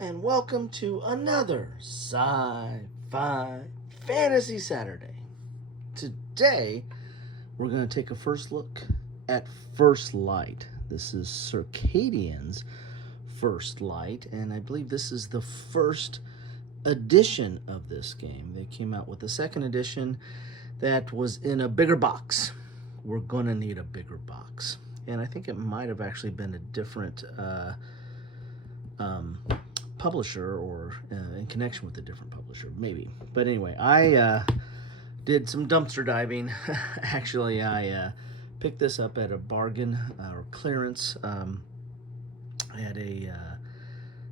and welcome to another Sci-Fi Fantasy Saturday. Today, we're going to take a first look at First Light. This is Circadians' First Light, and I believe this is the first edition of this game. They came out with a second edition that was in a bigger box. We're going to need a bigger box. And I think it might have actually been a different publisher or in connection with a different publisher, maybe. But anyway, I did some dumpster diving. Actually, I picked this up at a bargain or clearance at a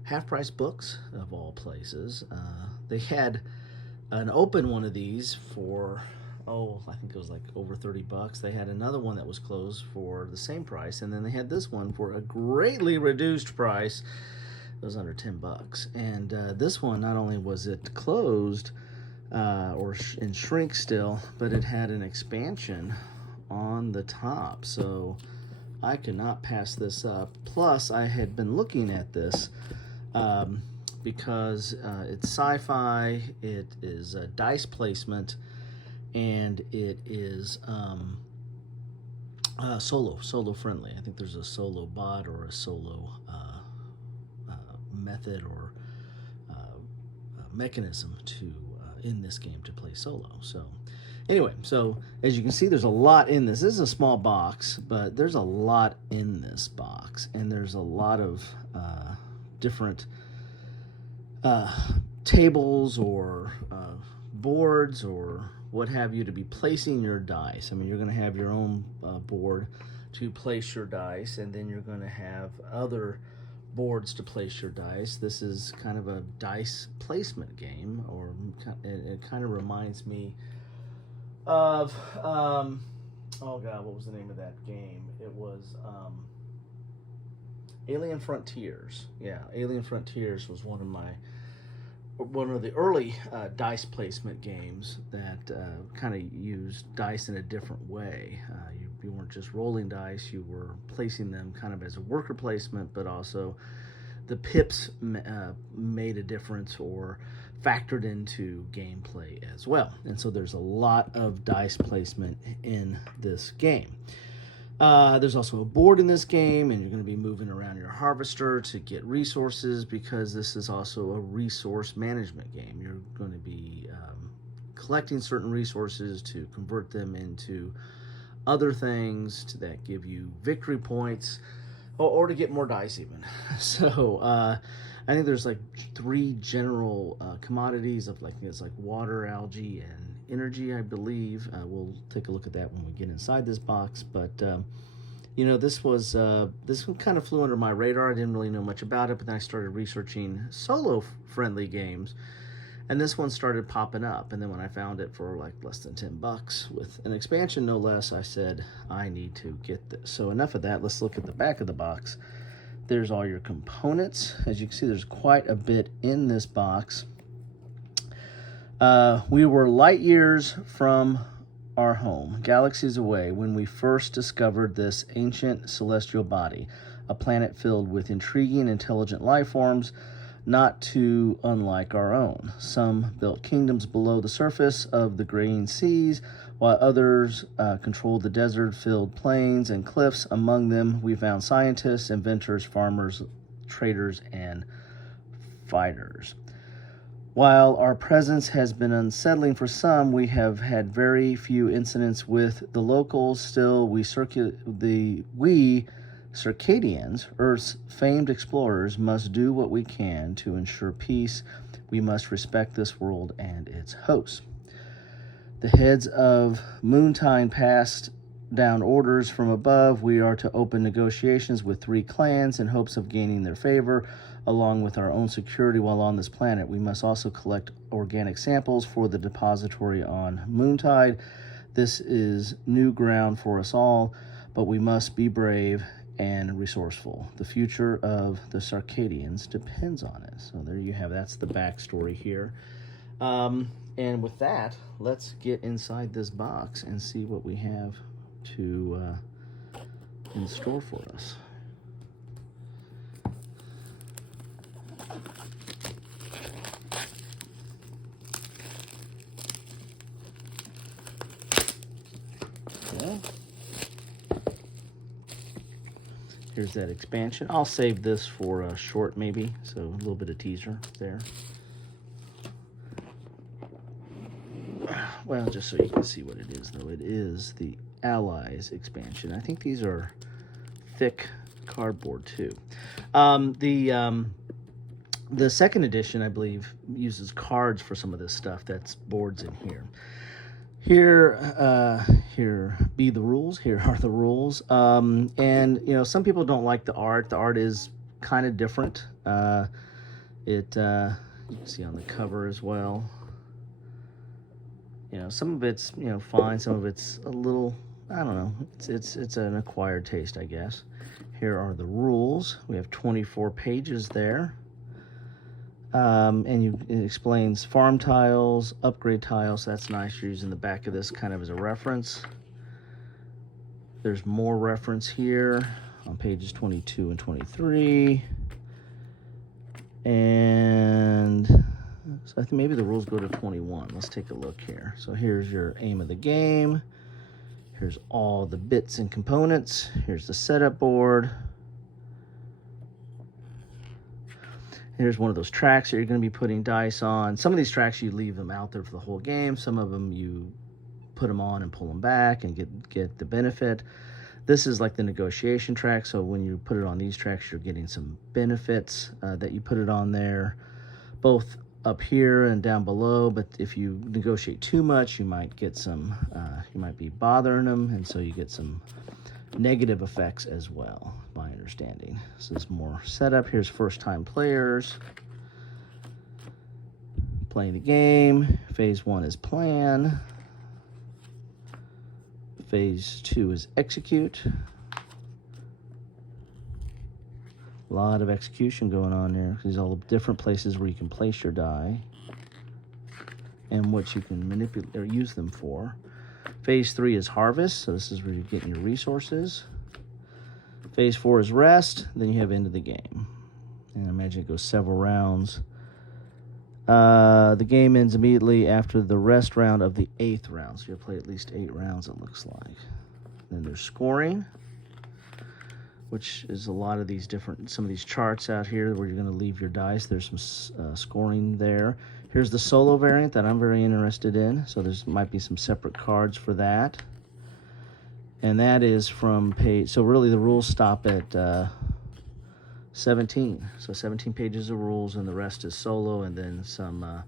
half-price books, of all places. They had an open one of these for... I think it was like over $30. They had another one that was closed for the same price, and then they had this one for a greatly reduced price. It was under $10. And this one, not only was it closed or in shrink still, but it had an expansion on the top. So I could not pass this up. Plus, I had been looking at this because it's sci-fi, it is a dice placement, and it is solo friendly. I think there's a solo bot or a solo method or mechanism to in this game to play solo. So anyway, so as you can see, there's a lot in this. This is a small box, but there's a lot in this box, and there's a lot of different tables or boards or what have you to be placing your dice. I mean, you're going to have your own board to place your dice, and then you're going to have other boards to place your dice. This is kind of a dice placement game, or it kind of reminds me of, oh God, what was the name of that game? It was Alien Frontiers. Yeah, Alien Frontiers was one of the early dice placement games that kind of used dice in a different way. You weren't just rolling dice, you were placing them kind of as a worker placement, but also the pips made a difference or factored into gameplay as well. And so there's a lot of dice placement in this game. There's also a board in this game, and you're going to be moving around your harvester to get resources, because this is also a resource management game. You're going to be collecting certain resources to convert them into other things that give you victory points, or to get more dice even. So I think there's like 3 general commodities of it's like water, algae, and energy, I believe. We'll take a look at that when we get inside this box. But this one kind of flew under my radar. I didn't really know much about it, but then I started researching solo friendly games, and this one started popping up. And then when I found it for like less than $10 with an expansion, no less, I said I need to get this. So enough of that. Let's look at the back of the box. There's all your components. As you can see, there's quite a bit in this box. We were light years from our home, galaxies away, when we first discovered this ancient celestial body, a planet filled with intriguing, intelligent life forms, not too unlike our own. Some built kingdoms below the surface of the graying seas, while others controlled the desert-filled plains and cliffs. Among them, we found scientists, inventors, farmers, traders, and fighters. While our presence has been unsettling for some, we have had very few incidents with the locals. Still, we Circadians, Earth's famed explorers, must do what we can to ensure peace. We must respect this world and its hosts. The heads of Moontide passed down orders from above. We are to open negotiations with 3 clans in hopes of gaining their favor, along with our own security while on this planet. We must also collect organic samples for the depository on Moontide. This is new ground for us all, but we must be brave and resourceful. The future of the Circadians depends on it. So there you have, that's the backstory here. And with that, let's get inside this box and see what we have to in store for us. Here's that expansion. I'll save this for a short maybe, so a little bit of teaser there. Well, just so you can see what it is, though. It is the Allies expansion. I think these are thick cardboard, too. The second edition, I believe, uses cards for some of this stuff. That's boards in here. Here be the rules. Here are the rules. And, you know, some people don't like the art. The art is kind of different. You can see on the cover as well. You know, some of it's, you know, fine. Some of it's a little, I don't know. It's an acquired taste, I guess. Here are the rules. We have 24 pages there. And it explains farm tiles, upgrade tiles. So that's nice. You're using the back of this kind of as a reference. There's more reference here on pages 22 and 23. And so I think maybe the rules go to 21. Let's take a look here. So here's your aim of the game. Here's all the bits and components. Here's the setup board. Here's one of those tracks that you're going to be putting dice on. Some of these tracks, you leave them out there for the whole game. Some of them, you put them on and pull them back and get the benefit. This is like the negotiation track, so when you put it on these tracks, you're getting some benefits that you put it on there, both up here and down below. But if you negotiate too much, you might get some, you might be bothering them, and so you get some negative effects as well, my understanding. So there's more setup. Here's first-time players playing the game. Phase 1 is plan. Phase 2 is execute. A lot of execution going on there. These are all different places where you can place your die and what you can manipulate or use them for. Phase 3 is harvest, so this is where you're getting your resources. Phase 4 is rest, then you have end of the game. And I imagine it goes several rounds. The game ends immediately after the rest round of the 8th round. So you'll play at least 8 rounds, it looks like. Then there's scoring, which is a lot of these different, some of these charts out here where you're going to leave your dice. There's some scoring there. Here's the solo variant that I'm very interested in. So there's might be some separate cards for that. And that is from page, so really the rules stop at 17. So 17 pages of rules, and the rest is solo, and then some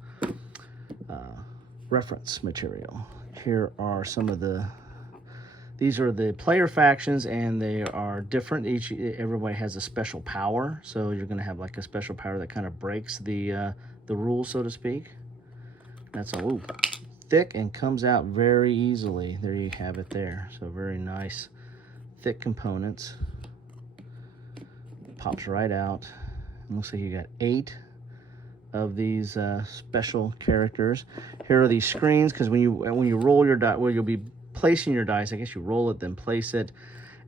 reference material. Here are some of the, these are the player factions, and they are different. Everybody has a special power, so you're going to have like a special power that kind of breaks the rules, so to speak. That's all. Ooh, thick and comes out very easily. There you have it there. So very nice, thick components. Pops right out. It looks like you got 8 of these special characters. Here are these screens, because when you roll your die, well, you'll be placing your dice. I guess you roll it, then place it,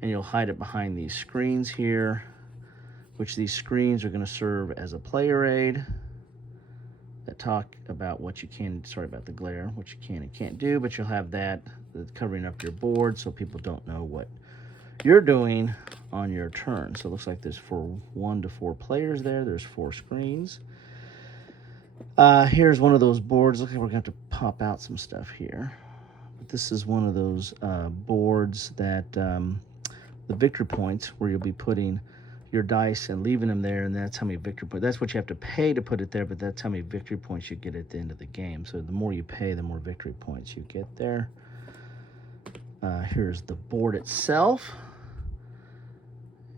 and you'll hide it behind these screens here, which these screens are going to serve as a player aid that talk about what you can, sorry about the glare, what you can and can't do, but you'll have that covering up your board so people don't know what you're doing on your turn. So it looks like there's 1 to 4 players there. There's 4 screens. Here's one of those boards. Looks like we're going to have to pop out some stuff here. But this is one of those boards that the victory points, where you'll be putting your dice and leaving them there, and that's how many victory points. That's what you have to pay to put it there, but that's how many victory points you get at the end of the game. So the more you pay, the more victory points you get there. Here's the board itself.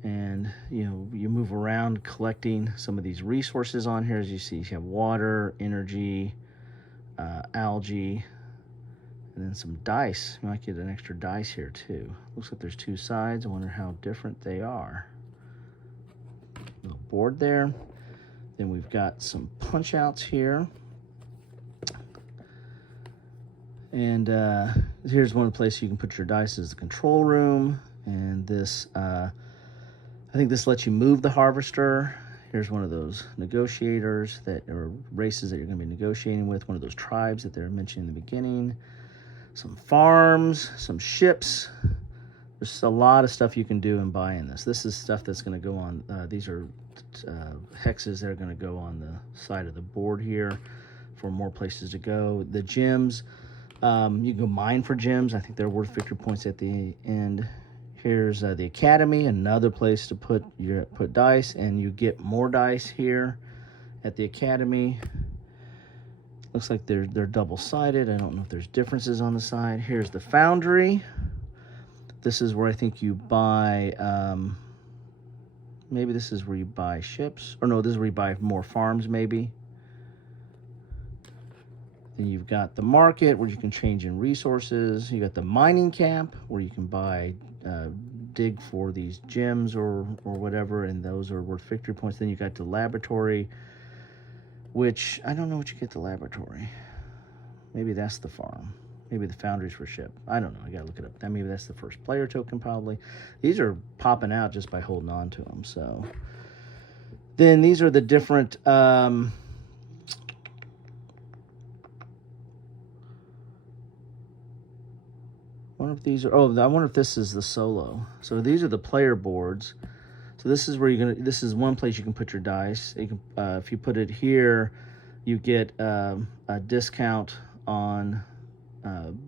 And you move around collecting some of these resources on here. As you see, you have water, energy, algae, and then some dice. You might get an extra dice here too. Looks like there's 2 sides. I wonder how different they are. Little board there. Then we've got some punch outs here. And here's one of the places you can put your dice, is the control room. And this, I think this lets you move the harvester. Here's one of those negotiators or races that you're going to be negotiating with. One of those tribes that they were mentioning in the beginning. Some farms, some ships. There's a lot of stuff you can do and buy in this. This is stuff that's going to go on. These are hexes that are going to go on the side of the board here for more places to go. The gems, you can go mine for gems. I think they're worth victory points at the end. Here's the Academy, another place to put dice, and you get more dice here at the Academy. Looks like they're double-sided. I don't know if there's differences on the side. Here's the Foundry. This is where I think you buy, maybe this is where you buy ships. Or no, this is where you buy more farms, maybe. Then you've got the market where you can change in resources. You got the mining camp where you can buy, dig for these gems or whatever, and those are worth victory points. Then you got the laboratory, which I don't know what you get the laboratory. Maybe that's the farm. Maybe the foundries for ship. I don't know. I gotta look it up. Maybe that's the first player token, probably. These are popping out just by holding on to them. So then these are the different. I wonder if these are. Oh, I wonder if this is the solo. So these are the player boards. So this is where you're gonna. This is one place you can put your dice. You can, if you put it here, you get a discount on.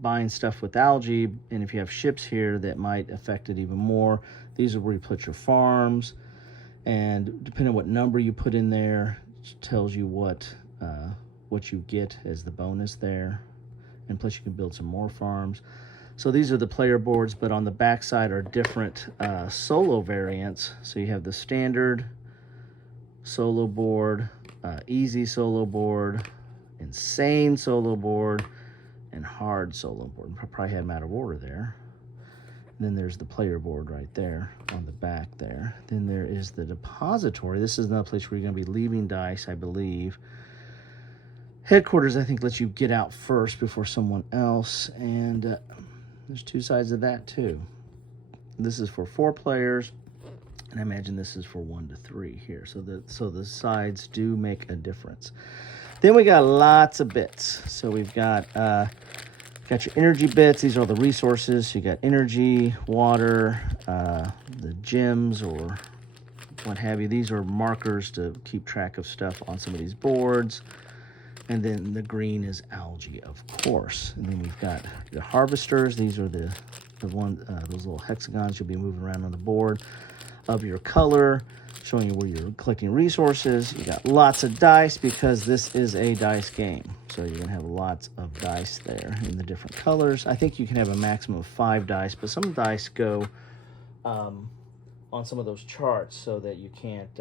Buying stuff with algae, and if you have ships here, that might affect it even more. These are where you put your farms, and depending on what number you put in there, it tells you what you get as the bonus there. And plus you can build some more farms. So these are the player boards, but on the back side are different solo variants. So you have the standard solo board, easy solo board, insane solo board, and hard solo board. Probably had them out of order there. And then there's the player board right there on the back there. Then there is the depository. This is another place where you're going to be leaving dice, I believe. Headquarters, I think, lets you get out first before someone else. And there's two sides of that, too. This is for 4 players. And I imagine this is for 1 to 3 here. So the sides do make a difference. Then we got lots of bits. So we've got your energy bits. These are all the resources. So you got energy, water, the gems or what have you. These are markers to keep track of stuff on some of these boards. And then the green is algae, of course. And then we've got the harvesters. These are those little hexagons you'll be moving around on the board of your color, showing you where you're collecting resources. You got lots of dice because this is a dice game. So you're gonna have lots of dice there in the different colors. I think you can have a maximum of 5 dice, but some dice go on some of those charts so that you can't,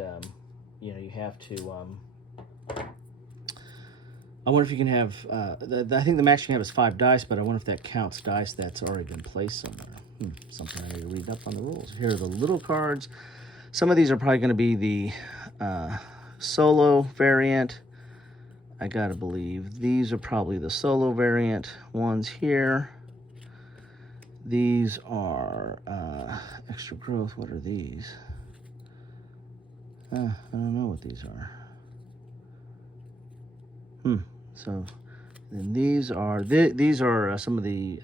you have to, I wonder if you can have, I think the max you can have is 5 dice, but I wonder if that counts dice that's already been placed somewhere. Something I need to read up on the rules. Here are the little cards. Some of these are probably going to be the solo variant. I gotta believe these are probably the solo variant ones here. These are extra growth. What are these? I don't know what these are. So then these are some of the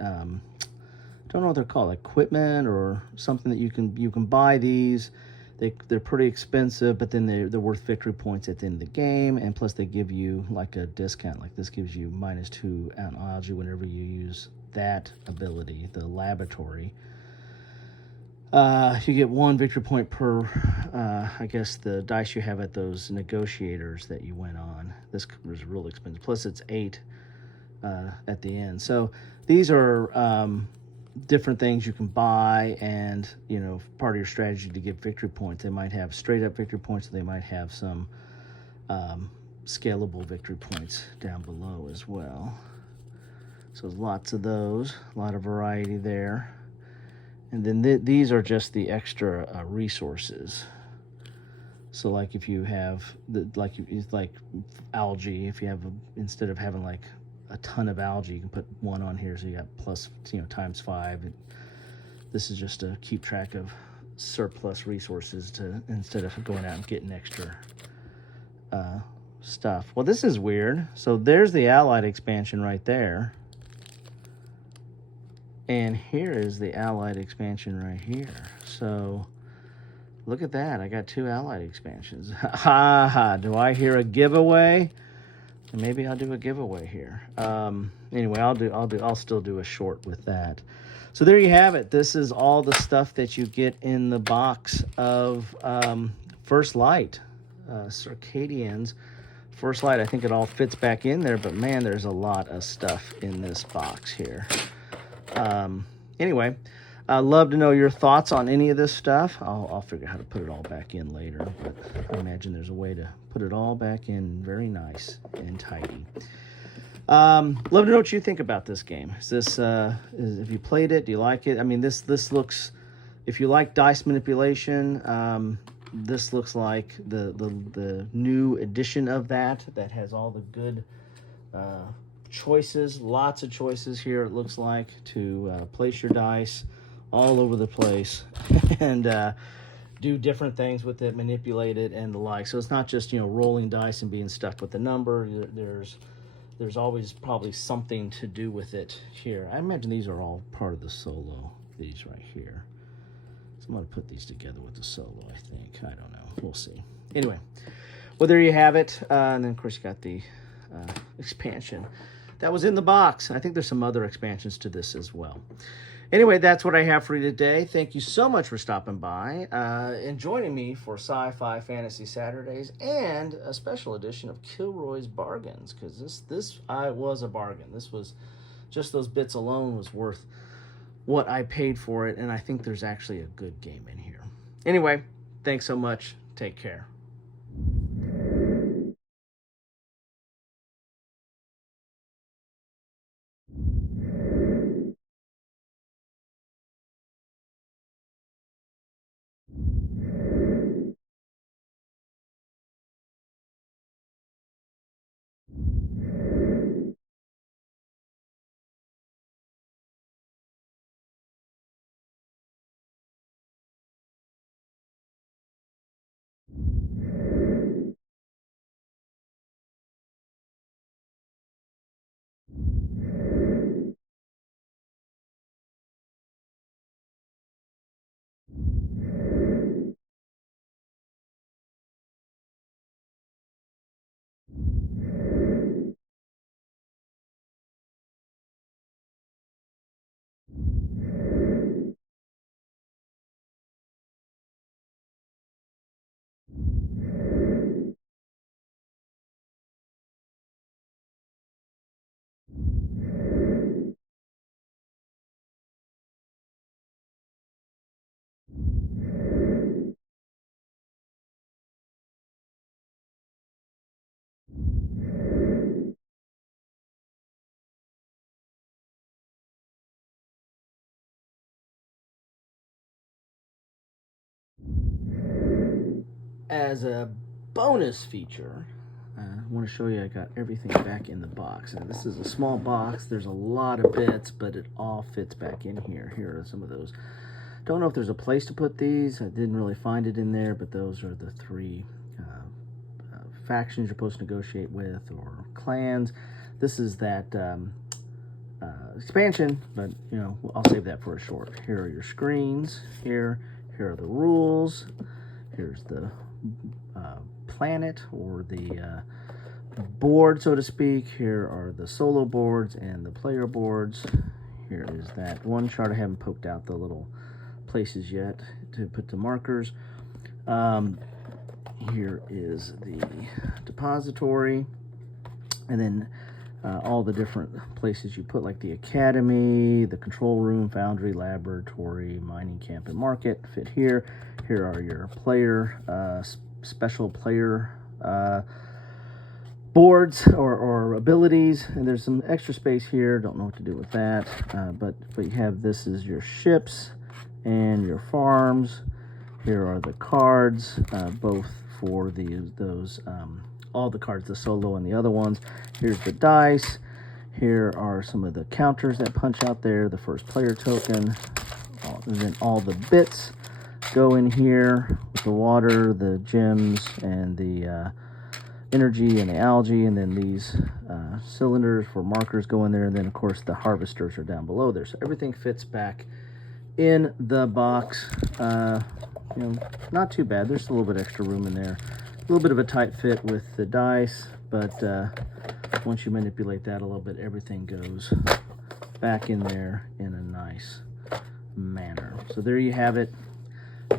don't know what they're called, equipment or something that you can buy these. They're pretty expensive, but then they're worth victory points at the end of the game, and plus they give you like a discount. Like this gives you -2 on algae whenever you use that ability, the laboratory. You get 1 victory point per, I guess, the dice you have at those negotiators that you went on. This was real expensive. Plus it's 8 at the end. So these are different things you can buy, and part of your strategy to get victory points. They might have straight up victory points, or they might have some scalable victory points down below as well. So there's lots of those, a lot of variety there. And then these are just the extra resources. So like if you have it's like algae, if you have instead of having like a ton of algae, you can put 1 on here, so you got plus times 5. This is just to keep track of surplus resources instead of going out and getting extra stuff. Well, this is weird. So there's the Allied expansion right there. And here is the Allied expansion right here. So look at that. I got 2 Allied expansions. Ha ha. Do I hear a giveaway? Maybe I'll do a giveaway here. Anyway, I'll still do a short with that. So there you have it. This is all the stuff that you get in the box of First Light, Circadians. First Light, I think it all fits back in there, but man, there's a lot of stuff in this box here. Anyway, I'd love to know your thoughts on any of this stuff. I'll figure out how to put it all back in later, but I imagine there's a way to put it all back in very nice and tidy. Love to know what you think about this game. Is this, have you played it? Do you like it? I mean, this looks, if you like dice manipulation, this looks like the new edition of that has all the good choices, lots of choices here, it looks like, to place your dice all over the place and do different things with it, manipulate it, and the like. So it's not just, rolling dice and being stuck with the number. There's always probably something to do with it here. I imagine these are all part of the solo, these right here. So I'm going to put these together with the solo, I think. I don't know. We'll see. Anyway, well, there you have it. And then, of course, you got the expansion that was in the box. I think there's some other expansions to this as well. Anyway, that's what I have for you today. Thank you so much for stopping by and joining me for Sci-Fi Fantasy Saturdays and a special edition of Kilroy's Bargains, because this was a bargain. This was just, those bits alone was worth what I paid for it, and I think there's actually a good game in here. Anyway, thanks so much. Take care. As a bonus feature, I want to show you I got everything back in the box. Now, this is a small box. There's a lot of bits, but it all fits back in here. Here are some of those. Don't know if there's a place to put these. I didn't really find it in there, but those are the 3 factions you're supposed to negotiate with, or clans. This is that expansion, but I'll save that for a short. Here are your screens. Here are the rules. Here's the planet, or the board, so to speak. Here are the solo boards and the player boards. Here is that one chart. I haven't poked out the little places yet to put the markers. Here is the depository, and then all the different places you put, like the academy, the control room, foundry, laboratory, mining camp, and market fit here. Here are your player, special player boards or abilities, and there's some extra space here. Don't know what to do with that, but you have, this is your ships and your farms. Here are the cards, both for those all the cards, the solo and the other ones. Here's the dice. Here are some of the counters that punch out there. The first player token, and then all the bits go in here with the water, the gems, and the energy and the algae, and then these cylinders for markers go in there, and then of course the harvesters are down below there. So everything fits back in the box. Not too bad. There's a little bit extra room in there. A little bit of a tight fit with the dice, but once you manipulate that a little bit, everything goes back in there in a nice manner. So there you have it.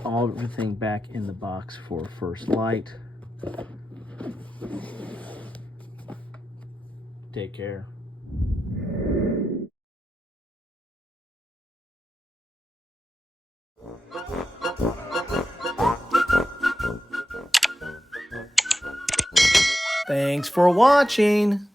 Everything back in the box for First Light. Take care. Thanks for watching.